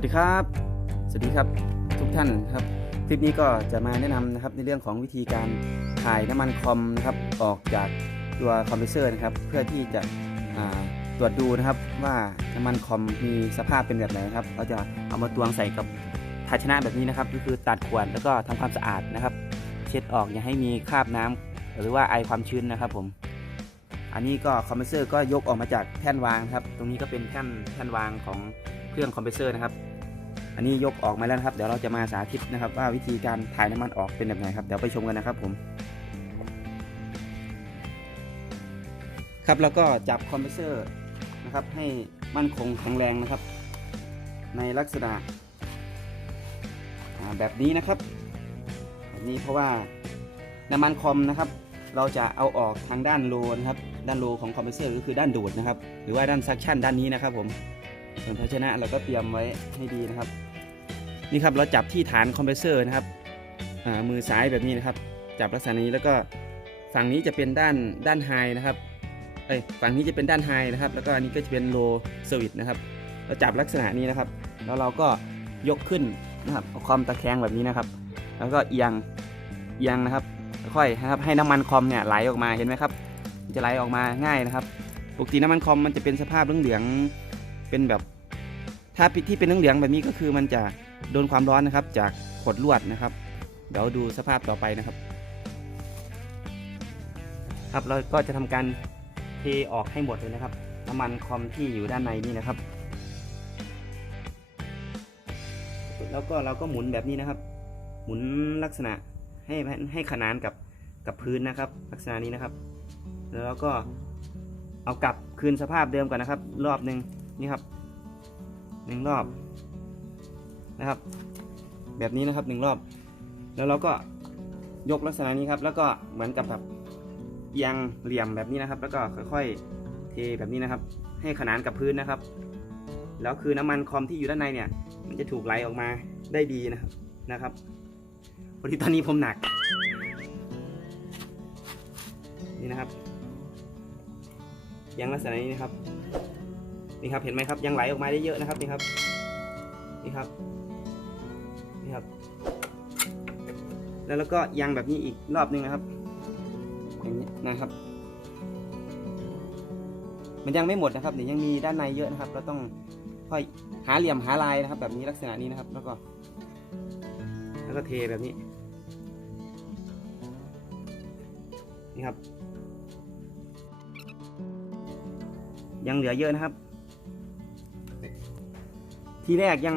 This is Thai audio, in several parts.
วัสดีครับ สวัสดีครับทุกท่านครับ คลิปนี้ก็จะมาแนะนำนะครับในเรื่องของวิธีการถ่ายน้ำมันคอมนะครับออกจากตัวคอมเพรสเซอร์นะครับ เพื่อที่จะตรวจดูนะครับว่าน้ำมันคอมมีสภาพเป็นแบบไหนครับ เราจะเอามาตวงใส่กับภาชนะแบบนี้นะครับ ก็คือตัดขวดแล้วก็ทำความสะอาดนะครับ เช็ดออกอย่าให้มีคราบน้ำหรือว่าไอความชื้นนะครับผมอันนี้ก็คอมเพรสเซอร์ก็ยกออกมาจากแท่นวางครับ ตรงนี้ก็เป็นแท่นแท่นวางของเครื่องคอมเพรสเซอร์นะครับ อันนี้ยกออกมาแล้วนะครับ เดี๋ยวเราจะมาสาธิตนะครับ ว่าวิธีการถ่ายน้ำมันออกเป็นแบบไหนครับ เดี๋ยวไปชมกันนะครับผม ครับแล้วก็จับคอมเพรสเซอร์นะครับ ให้มั่นคงแข็งแรงนะครับ ในลักษณะแบบนี้นะครับแบบนี้เพราะว่าน้ำมันคอมนะครับ เราจะเอาออกทางด้านโลนะครับ ด้านโลของคอมเพรสเซอร์ก็คือด้านดูดนะครับ หรือว่าด้านซักชั่นด้านนี้นะครับผมส่วนภาชนะเราก็เตรียมไว้ให้ดีนะครับ นี่ครับเราจับที่ฐานคอมเพรสเซอร์นะครับมือซ้ายแบบนี้นะครับ จับลักษณะนี้แล้วก็ฝั่งนี้จะเป็นด้านด้านไฮนะครับเอ้ยฝั่งนี้จะเป็นด้านไฮนะครับ แล้วก็อันนี้ก็จะเป็นโลเซอร์วิสนะครับ เราจับลักษณะนี้นะครับ แล้วเราก็ยกขึ้นนะครับเอาคอมตะแคงแบบนี้นะครับ แล้วก็เอียงเอียงนะครับ ค่อยนะครับให้น้ำมันคอมเนี่ยไหลออกมาเห็นไหมครับจะไหลออกมาง่ายนะครับปกติน้ำมันคอมมันจะเป็นสภาพเหลืองๆเป็นแบบถ้าที่เป็นเหลืองๆแบบนี้ก็คือมันจะ โดนความร้อนนะครับจากขดลวดนะครับ เดี๋ยวดูสภาพต่อไปนะครับ ครับเราก็จะทำการเทออกให้หมดเลยนะครับน้ำมันคอมที่อยู่ด้านในนี่นะครับ แล้วก็เราก็หมุนแบบนี้นะครับ หมุนลักษณะให้ให้ขนานกับกับพื้นนะครับ ลักษณะนี้นะครับ แล้วเราก็เอากลับคืนสภาพเดิมก่อนนะครับ รอบหนึ่งนี่ครับหนึ่งรอบ นะครับ แบบนี้นะครับหนึ่งรอบ แล้วเราก็ยกลักษณะนี้ครับ แล้วก็เหมือนกับแบบเอียงเหลี่ยมแบบนี้นะครับ แล้วก็ค่อยๆเทแบบนี้นะครับ ให้ขนานกับพื้นนะครับ แล้วคือน้ำมันคอมที่อยู่ด้านในเนี่ย มันจะถูกไหลออกมาได้ดีนะครับนะครับพอดีตอนนี้ผมหนัก นี่นะครับเอียงลักษณะนี้นะครับนี่ครับเห็นไหมครับยังไหลออกมาได้เยอะนะครับนี่ครับนี่ครับ นี่ครับ แล้วแล้วก็ยังแบบนี้อีกรอบหนึงนะครับอย่างนี้นะครับ มันยังไม่หมดนะครับเดี๋ยวยังมีด้านในเยอะนะครับ เราต้องค่อยหาเหลี่ยมหาลายนะครับ แบบนี้ลักษณะนี้นะครับ แล้วก็ แล้วก็เทแบบนี้ นี่ครับ ยังเหลือเยอะนะครับ ทีแรกยัง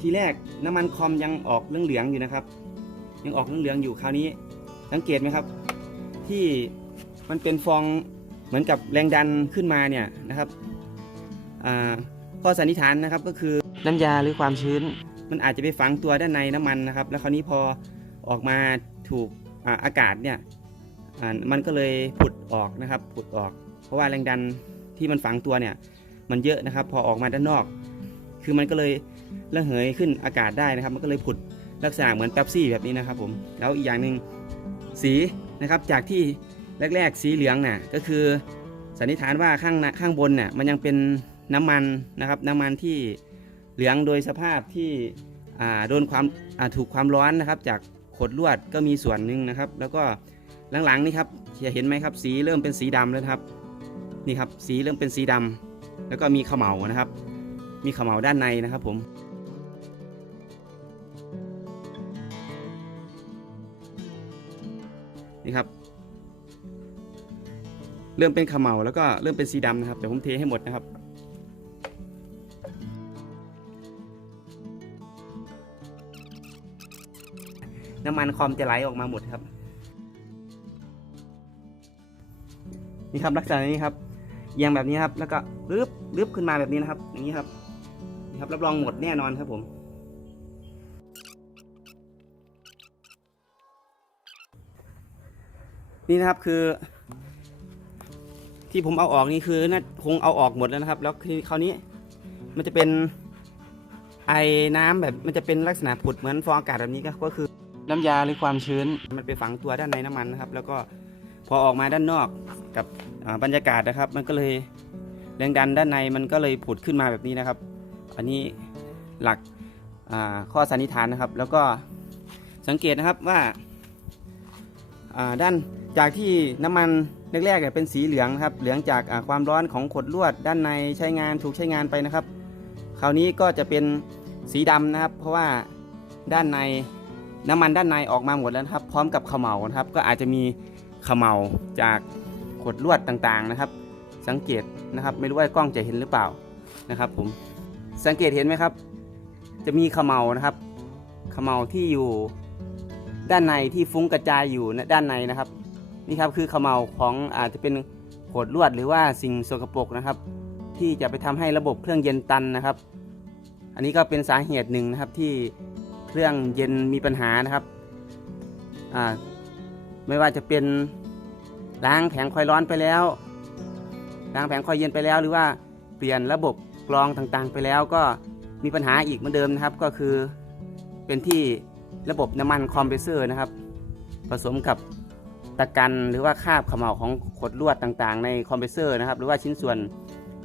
ทีแรกน้ำมันคอมยังออกเหลืองๆอยู่นะครับ ยังออกเหลืองๆอยู่คราวนี้ สังเกตไหมครับ ที่มันเป็นฟองเหมือนกับแรงดันขึ้นมาเนี่ยนะครับข้อสันนิษฐานนะครับก็คือน้ำยาหรือความชื้น มันอาจจะไปฝังตัวด้านในน้ำมันนะครับ แล้วคราวนี้พอออกมาถูกอาอากาศเนี่ยมันก็เลยผุดออกนะครับผุดออก เพราะว่าแรงดันที่มันฝังตัวเนี่ยมันเยอะนะครับ พอออกมาด้านนอก คือมันก็เลย ระเหยขึ้นอากาศได้นะครับ มันก็เลยผุดลักษณะเหมือนแป๊บซี่แบบนี้นะครับผมแล้วอีกอย่างหนึ่งสีนะครับจากที่แรกๆสีเหลืองน่ะก็คือสันนิษฐานว่าข้างข้างบนน่ะมันยังเป็นน้ำมันนะครับน้ำมันที่เหลืองโดยสภาพที่โดนความถูกความร้อนนะครับ จากขดลวดก็มีส่วนหนึ่งนะครับ แล้วก็หลังๆนี่ครับจะเห็นไหมครับ สีเริ่มเป็นสีดำแล้วครับนี่ครับสีเริ่มเป็นสีดำแล้วก็มีเขมเหลานะครับ มีขมเหลาด้านในนะครับผมนี่ครับ เริ่มเป็นขมเหลาแล้วก็เริ่มเป็นสีดำนะครับเดี๋ยวผมเทให้หมดนะครับน้ำมันคอมจะไหลออกมาหมดครับ นี่ครับลักษณะนี้ครับเอียงแบบนี้ครับ แล้วก็รึบรึบขึ้นมาแบบนี้นะครับ อย่างนี้ครับ ครับ รับรองหมดแน่นอนครับผม นี่นะครับคือ ที่ผมเอาออกนี่คือน่าคงเอาออกหมดแล้วนะครับ แล้วคือคราวนี้มันจะเป็นไอน้ำแบบมันจะเป็นลักษณะผุดเหมือนฟองอากาศแบบนี้ก็ก็คือน้ำยาหรือความชื้นมันไปฝังตัวด้านในน้ำมันนะครับ แล้วก็พอออกมาด้านนอกกับอ่าบรรยากาศนะครับ มันก็เลยแรงดันด้านในมันก็เลยผุดขึ้นมาแบบนี้นะครับ อันนี้หลักข้อสันนิษฐานนะครับ แล้วก็สังเกตนะครับว่าาด้านจากที่น้ำมันแรกๆเป็นสีเหลืองนะครับ เหลืองจากาความร้อนของขดลวดด้านในใช้งานถูกใช้งานไปนะครับ คราวนี้ก็จะเป็นสีดำนะครับ เพราะว่าด้านในน้ำมันด้านในออกมาหมดแล้วครับ พร้อมกับขมเหลานะครับ ก็อาจจะมีขมเหลาจากขดลวดต่างๆนะครับ สังเกตนะครับ ไม่รู้ว่ากล้องจะเห็นหรือเปล่านะครับผม สังเกตเห็นไหมครับ จะมีขมเหลานะครับขมเหลาที่อยู่ด้านในที่ฟุ้งกระจายอยู่นด้านในนะครับ นี่ครับคือขมเหลาของอาจจะเป็นขดลวดหรือว่าสิ่งสกปรกนะครับ ที่จะไปทำให้ระบบเครื่องเย็นตันนะครับ อันนี้ก็เป็นสาเหตุหนึ่งนะครับที่เครื่องเย็นมีปัญหานะครับไม่ว่าจะเป็นล้างแผงคอยร้อนไปแล้วล้างแผงคอยเย็นไปแล้วหรือว่าเปลี่ยนระบบ กรองต่างๆ ไปแล้วก็มีปัญหาอีกเหมือนเดิมนะครับ ก็คือเป็นที่ระบบน้ำมันคอมเพรสเซอร์นะครับ ผสมกับตะกันหรือว่าคาบเขม่าของขดลวดต่างๆ ในคอมเพรสเซอร์นะครับ หรือว่าชิ้นส่วน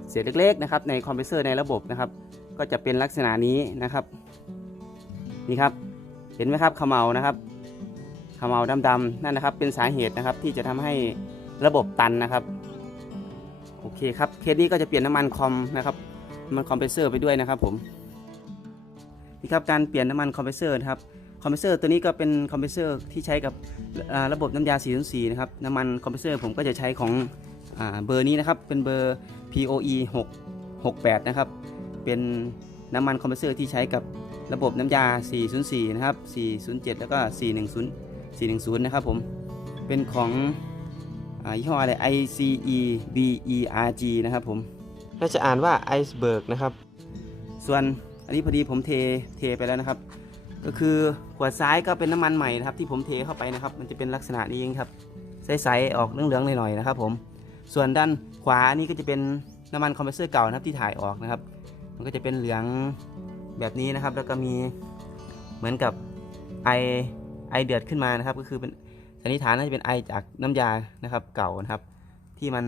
เศษเล็กๆนะครับในคอมเพรสเซอร์ในระบบนะครับ ก็จะเป็นลักษณะนี้นะครับ นี่ครับเห็นไหมครับเขมเหลานะครับเขมเหลาดำๆนั่นนะครับ เป็นสาเหตุนะครับที่จะทำให้ระบบตันนะครับโอเคครับเคสนี้ก็จะเปลี่ยนน้ำมันคอมนะครับ น้ำมันคอมเพรสเซอร์ไปด้วยนะครับผมนี่ครับการเปลี่ยนน้ำมันคอมเพรสเซอร์นะครับคอมเพรสเซอร์ตัวนี้ก็เป็นคอมเพรสเซอร์ที่ใช้กับระบบน้ำยา404นะครับน้ำมันคอมเพรสเซอร์ผมก็จะใช้ของอเบอร์นี้นะครับเป็นเบอร์ POE 6 68นะครับเป็นน้ำมันคอมเพรสเซอร์ที่ใช้กับระบบน้ำยา 404 นะครับ 407 แล้วก็ 410 410 นะครับผมเป็นของอยี่ห้ออะไร ICE BERG นะครับผม ก็จะอ่านว่า Iceberg นะครับ ส่วนอันนี้พอดีผมเทเทไปแล้วนะครับ ก็คือขวดซ้ายก็เป็นน้ำมันใหม่นะครับ ที่ผมเทเข้าไปนะครับ มันจะเป็นลักษณะนี้เองครับใสๆออกเหลืองๆหน่อยๆนะครับ ผมส่วนด้านขวานี่ก็จะเป็นน้ำมันคอมเพรสเซอร์เก่านะครับที่ถ่ายออกนะครับ มันก็จะเป็นเหลืองแบบนี้นะครับ แล้วก็มีเหมือนกับไอไอเดือดขึ้นมานะครับ ก็คือเป็นสันนิษฐานน่าจะเป็นไอจากน้ำยานะครับ เก่านะครับ ที่มัน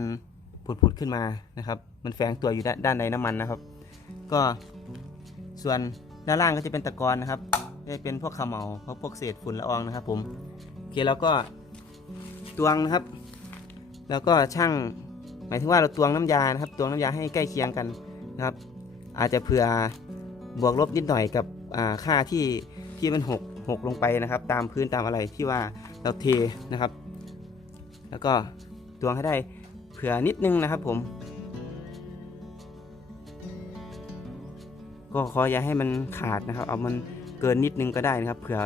ผุดๆขึ้นมานะครับ มันแฝงตัวอยู่ด้านในน้ำมันนะครับ ก็ส่วนด้านล่างก็จะเป็นตะกอนนะครับจะเป็นพวกขมเหลาพวกพวกเศษฝุ่นละอองนะครับ ผมโอเคแล้วก็ตวงนะครับ แล้วก็ช่างหมายถึงว่าเราตวงน้ำยานะครับตวงน้ำยาให้ใกล้เคียงกันนะครับ อาจจะเผื่อบวกลบนิดหน่อยกับอ่าค่าที่ที่มันหกหกลงไปนะครับ ตามพื้นตามอะไรที่ว่าเราเทนะครับ แล้วก็ตวงให้ได้เผื่อนิดนึงนะครับผม ก็ขออย่าให้มันขาดนะครับ เอามันเกินนิดนึงก็ได้นะครับ เผื่อ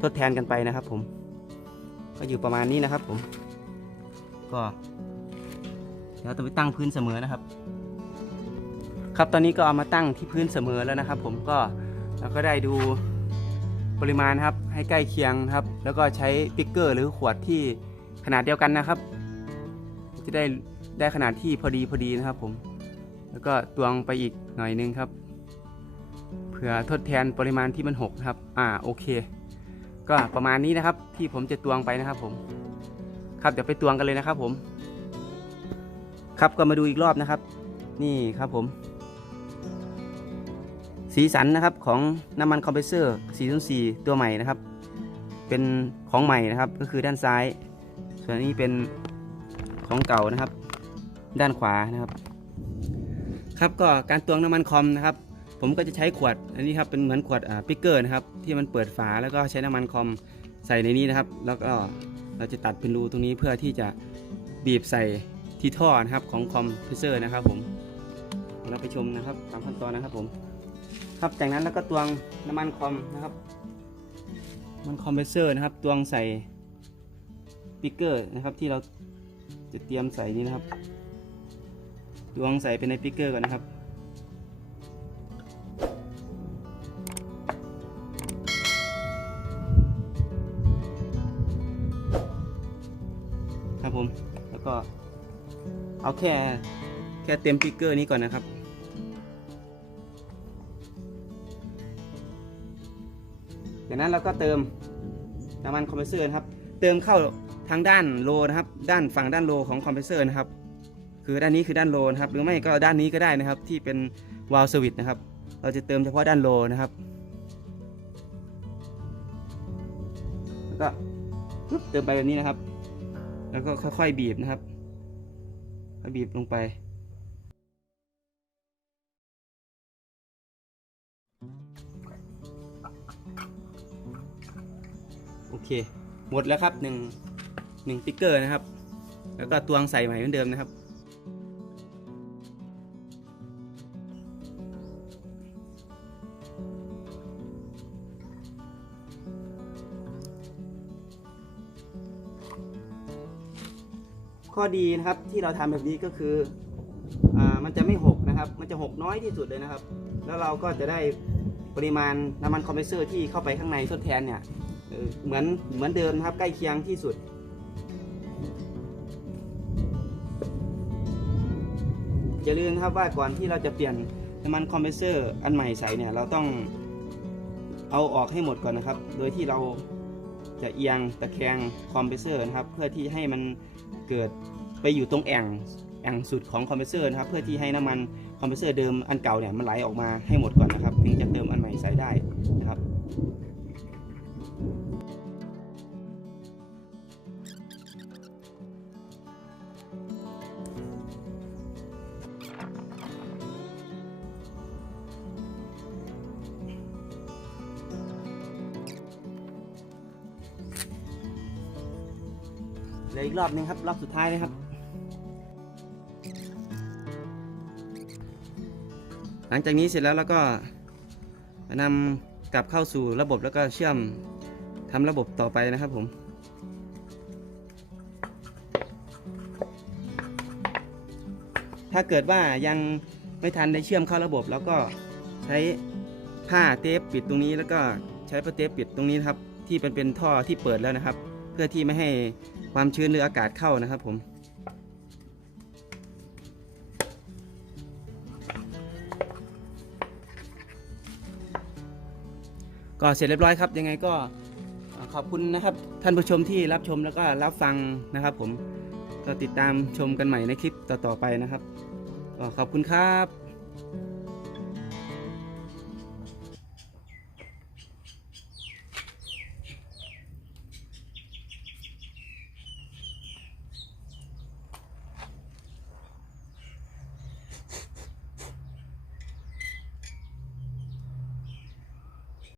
ทดแทนกันไปนะครับ ผม ก็อยู่ประมาณนี้นะครับ ผม ก็เดี๋ยวต้องไปตั้งพื้นเสมอนะครับ ครับตอนนี้ก็เอามาตั้งที่พื้นเสมอแล้วนะครับ ผมก็เราก็ได้ดูปริมาณครับให้ใกล้เคียงครับ แล้วก็ใช้ปิกเกอร์หรือขวดที่ขนาดเดียวกันนะครับ จะได้ได้ขนาดที่พอดีพอดีนะครับ ผม แล้วก็ตวงไปอีกหน่อยนึงครับ ผื่อทดแทนปริมาณที่มันหกนะครับ อ่า โอเค ก็ประมาณนี้นะครับ ที่ผมจะตวงไปนะครับ ผม ครับเดี๋ยวไปตวงกันเลยนะครับ ผม ครับก็มาดูอีกรอบนะครับ นี่ครับผม สีสันนะครับของน้ำมันคอมเพรสเซอร์404ตัวใหม่นะครับ เป็นของใหม่นะครับ ก็คือด้านซ้าย ส่วนนี้เป็นของเก่านะครับ ด้านขวานะครับ ครับก็การตวงน้ำมันคอมนะครับ ผมก็จะใช้ขวดอันนี้ครับเป็นเหมือนขวดอ่าปิกเกอร์นะครับที่มันเปิดฝาแล้วก็ใช้น้ำมันคอมใส่ในนี้นะครับ แล้วก็เราจะตัดเป็นรูตรงนี้เพื่อที่จะบีบใส่ที่ท่อนะครับของคอมเพรสเซอร์นะครับผมเราไปชมนะครับตามขั้นตอนนะครับผม ครับจากนั้นแล้วก็ตวงน้ำมันคอมนะครับน้ำมันคอมเพรสเซอร์นะครับตวงใส่ปิกเกอร์นะครับที่เราจะเตรียมใส่นี้นะครับตวงใส่เป็นในปิกเกอร์ก่อนนะครับ ครับผม แล้วก็เอาแค่แค่เต็มปิกเกอร์นี้ก่อนนะครับ จากนั้นเราก็เติมน้ำมันคอมเพรสเซอร์นะครับ เติมเข้าทางด้านโลนะครับ ด้านฝั่งด้านโลของคอมเพรสเซอร์นะครับ คือด้านนี้คือด้านโลนะครับ หรือไม่ก็ด้านนี้ก็ได้นะครับ ที่เป็นวาล์วสวิตช์นะครับ เราจะเติมเฉพาะด้านโลนะครับ แล้วก็เติมไปแบบนี้นะครับ แล้วก็ค่อยๆบีบนะครับค่อยบีบลงไป โอเค หมดแล้วครับหนึ่งหนึ่งติ๊กเกอร์นะครับ แล้วก็ตวงใส่ใหม่เหมือนเดิมนะครับ ข้อดีนะครับที่เราทำแบบนี้ก็คืออ่ามันจะไม่หกนะครับ มันจะหกน้อยที่สุดเลยนะครับ แล้วเราก็จะได้ปริมาณน้ำมันคอมเพรสเซอร์ที่เข้าไปข้างในทดแทนเนี่ยเเหมือนเหมือนเดิมครับใกล้เคียงที่สุดอย่าลืมครับว่าก่อนที่เราจะเปลี่ยนน้ำมันคอมเพรสเซอร์อันใหม่ใส่เนี่ยเราต้องเอาออกให้หมดก่อนนะครับ โดยที่เราจะเอียงตะแคงคอมเพรสเซอร์นะครับ เพื่อที่ให้มัน เกิดไปอยู่ตรงแอ่งแอ่งสุดของคอมเพรสเซอร์นะครับเพื่อที่ให้น้ำมันคอมเพรสเซอร์เดิมอันเก่าเนี่ยมันไหลออกมาให้หมดก่อนนะครับ ถึงจะเติมอันใหม่ใส่ได้นะครับ ลืออีกรอบหนึงครับ รอบสุดท้ายนะครับ หลังจากนี้เสร็จแล้วแล้วก็นำกลับเข้าสู่ระบบแล้วก็เชื่อมทำระบบต่อไปนะครับผมถ้าเกิดว่ายังไม่ทันได้เชื่อมเข้าระบบแล้วก็ใช้ผ้าเทปปิดตรงนี้แล้วก็ใช้ผ้าเทปปิดตรงนี้นครับ ที่เป็นเป็นท่อที่เปิดแล้วนะครับ พื่อที่ไม่ให้ความชื้นหรืออากาศเข้านะครับผมก็เสร็จเรียบร้อยครับ ยังไงก็ขอบคุณนะครับ ท่านผู้ชมที่รับชมแล้วก็รับฟังนะครับ ผมก็ติดตามชมกันใหม่ในคลิปต่อๆไปนะครับขอบคุณครับ